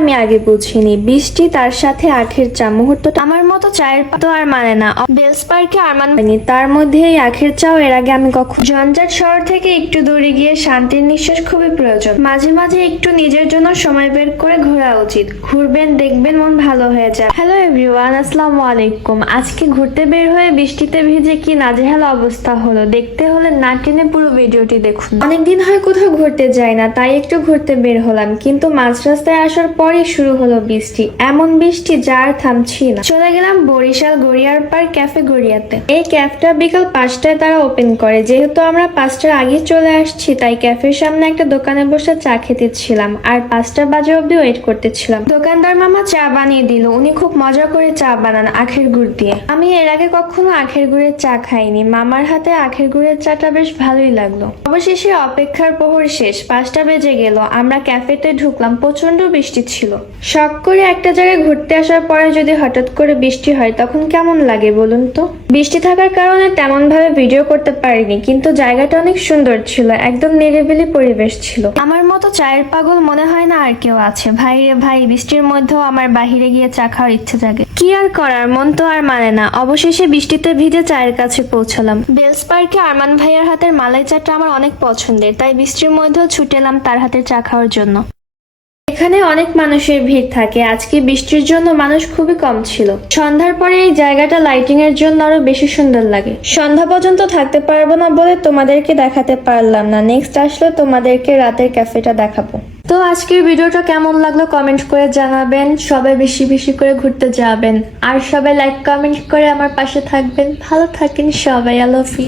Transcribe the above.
আমি আগে বুঝিনি। বৃষ্টি তার সাথে আখের চা, মুহূর্তটা আমার মতো চায়ের তো আর মানে না। বেলস পার্কে আরমান হয়নি, তার মধ্যে এই আখের চাও এর আগে আমি কখনো। ঝঞ্ঝাট শহর থেকে একটু দূরে গিয়ে শান্তির নিঃশ্বাস খুবই প্রয়োজন। মাঝে মাঝে একটু নিজের জন্য সময় বের করে ঘোরা উচিত। ঘুরবেন, দেখবেন মন ভালো হয়ে যায়। হ্যালো এভরিওয়ান, আসসালামু আলাইকুম। আজকে ঘুরতে বের হয়ে বৃষ্টিতে ভিজে কি নাজেহাল অবস্থা হলো, দেখতে হলে না টেনে পুরো ভিডিওটি দেখুন। অনেকদিন হয় কোথাও ঘুরতে যাই না, তাই একটু ঘুরতে বের হলাম, কিন্তু মাঝ রাস্তায় আসার পরই শুরু হলো বৃষ্টি। এমন বৃষ্টি যার থামছি না। চলে গেলাম বরিশাল গড়িয়ার পার ক্যাফে গড়িয়াতে। এই ক্যাফটা বিকাল 5টায় তারা ওপেন করে। যেহেতু আমরা 5টার আগে চলে আসছি, তাই ক্যাফের সামনে একটা দোকানে বসে চা খেতেছিলাম আর 5টা বাজে অব্দি ওয়েট করতেছিলাম। দোকানদার মামা চা বানিয়ে দিল। উনি খুব মজা করে চা বানান আখের গুড় দিয়ে। আমি এর আগে কখনো আখের গুড়ের চা খাইনি। মামার হাতে আখের গুড়ের চাটা বেশ ভালোই লাগলো। অবশেষে অপেক্ষার প্রহর শেষ। 5টা বেজে গেল। আমরা ক্যাফেতে ঢুকলাম। প্রচন্ড বৃষ্টি ছিল। শখ করে একটা জায়গায় ঘুরতে আসার পরে যদি হঠাৎ করে বৃষ্টি হয় তখন কেমন লাগে বলুন তো। বৃষ্টি থাকার কারণে তেমন ভাবে ভিডিও করতে পারিনি, কিন্তু জায়গাটা অনেক সুন্দর ছিল। একদম নিরিবিলি পরিবেশ ছিল। আমার মতো চায়ের পাগল মনে হয় না আর কেউ আছে। ভাই রে ভাই, বৃষ্টির মধ্যেও আমার বাহিরে গিয়ে চা খাওয়ার ইচ্ছে জাগে। কি আর করার, মন তো আর মানে না। অবশেষে বৃষ্টিতে ভিজে চায়ের কাছে পৌঁছলাম। বেলস পার্কে আরমান ভাইয়ার হাতের মালাই চাটা আমার অনেক পছন্দের, তাই বৃষ্টির মধ্যেও ছুটে এলাম তার হাতের চা খাওয়ার জন্য। এখানে অনেক মানুষের ভিড় থাকে। আজকে বৃষ্টির জন্য মানুষ খুবই কম ছিল। সন্ধ্যার পরে এই জায়গাটা লাইটিং এর জন্য আরো বেশি সুন্দর লাগে। সন্ধ্যা পর্যন্ত থাকতে পারবো না বলে তোমাদেরকে দেখাতে পারলাম না। নেক্সট আসলে তোমাদেরকে রাতের ক্যাফেটা দেখাবো। তো আজকের ভিডিওটা কেমন লাগলো কমেন্ট করে জানাবেন। সবাই বেশি বেশি করে ঘুরতে যাবেন আর সবাই লাইক কমেন্ট করে আমার পাশে থাকবেন। ভালো থাকেন সবাই। I love you.